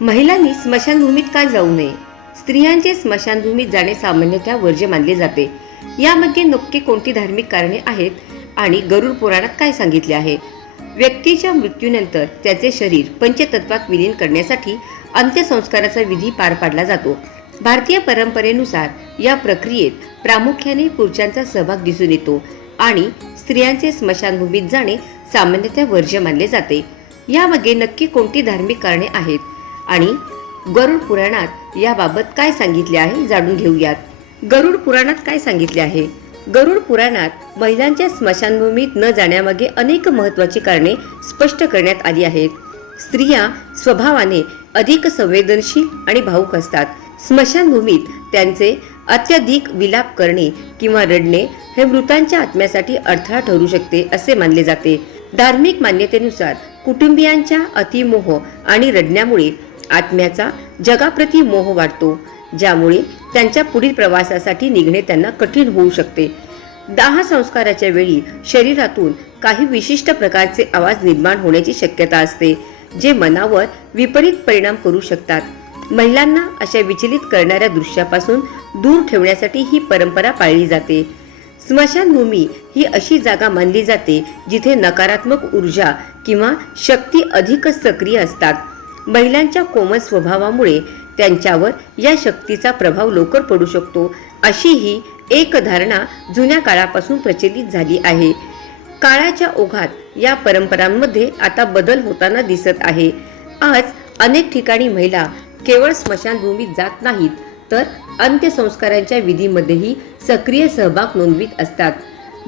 महिलांनी स्मशानभूमीत का जाऊ नये? स्त्रियांचे स्मशानभूमीत जाणे सामान्यतः वर्ज्य मानले जाते. यामध्ये नक्की कोणती धार्मिक कारणे आहेत आणि गरुड पुराणात काय सांगितले आहे? व्यक्तीच्या मृत्यूनंतर त्याचे शरीर पंचतत्वात विलीन करण्यासाठी अंत्यसंस्काराचा विधी पार पाडला जातो. भारतीय परंपरेनुसार या प्रक्रियेत प्रामुख्याने पुरुषांचा सहभाग दिसून येतो आणि स्त्रियांचे स्मशानभूमीत जाणे सामान्यतः वर्ज्य मानले जाते. यामागे नक्की कोणती धार्मिक कारणे आहेत आणि गरुड पुराणात याबाबत काय सांगितले आहे जाणून घेऊयात. गरुड पुराणात काय सांगितले आहे? गरुड पुराणात महिलांच्या स्मशानभूमीत न जाण्यामागे अनेक महत्त्वाची कारणे स्पष्ट करण्यात आली आहेत. स्त्रिया स्वभावाने अधिक संवेदनशील आणि भावुक असतात. स्मशानभूमीत त्यांचे अत्यधिक विलाप करणे किंवा रडणे हे मृतांच्या आत्म्यासाठी अडथळा ठरू शकते असे मानले जाते. धार्मिक मान्यतेनुसार कुटुंबियांच्या अतिमोह आणि रडण्यामुळे आत्म्याचा जगाप्रती मोह वाढतो, ज्यामुळे त्यांच्या पुढील प्रवासासाठी निघणे त्यांना कठीण होऊ शकते. दाह संस्काराच्या वेळी शरीरातून काही विशिष्ट प्रकारचे आवाज निर्माण होण्याची शक्यता असते, जे मनावर विपरीत परिणाम करू शकतात. महिलांना अशा विचलित करणाऱ्या दृश्यापासून दूर ठेवण्यासाठी ही परंपरा पाळली जाते. स्मशानभूमी ही अशी जागा मानली जाते जिथे नकारात्मक ऊर्जा किंवा शक्ती अधिक सक्रिय असतात. महिलांच्या कोमल स्वभावामुळे त्यांच्यावर या शक्तीचा प्रभाव लवकर पडू शकतो, अशी ही एक धारणा जुन्या काळापासून प्रचलित झाली आहे. काळाच्या ओघात या परंपरांमध्ये आता बदल होताना दिसत आहे. आज अनेक ठिकाणी महिला केवळ स्मशानभूमीत जात नाहीत, तर अंत्यसंस्कारांच्या विधीमध्येही सक्रिय सहभाग नोंदवित असतात.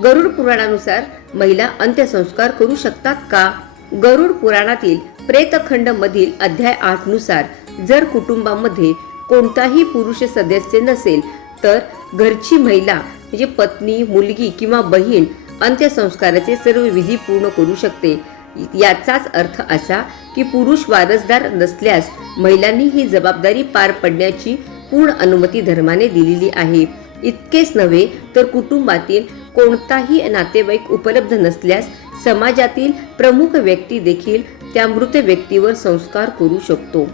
गरुड पुराणानुसार महिला अंत्यसंस्कार करू शकतात का? गरुड पुराणातील प्रेतखंड मधील अध्याय 8 नुसार जर कुटुंबामध्ये कोणताही पुरुष सदस्य नसेल तर घरची महिला म्हणजे पत्नी, मुलगी किंवा बहीण अंत्यसंस्काराचे सर्व विधी पूर्ण करू शकते. याचाच अर्थ असा की पुरुष वारसदार नसल्यास महिलांनी ही जबाबदारी पार पाडण्याची पूर्ण अनुमती धर्माने दिलेली आहे. इतकेच नव्हे तर कुटुंबातील कोणताही नातेवाईक उपलब्ध नसल्यास समाजातील प्रमुख व्यक्ती देखील त्या मृत व्यक्तीवर संस्कार करू शकतो.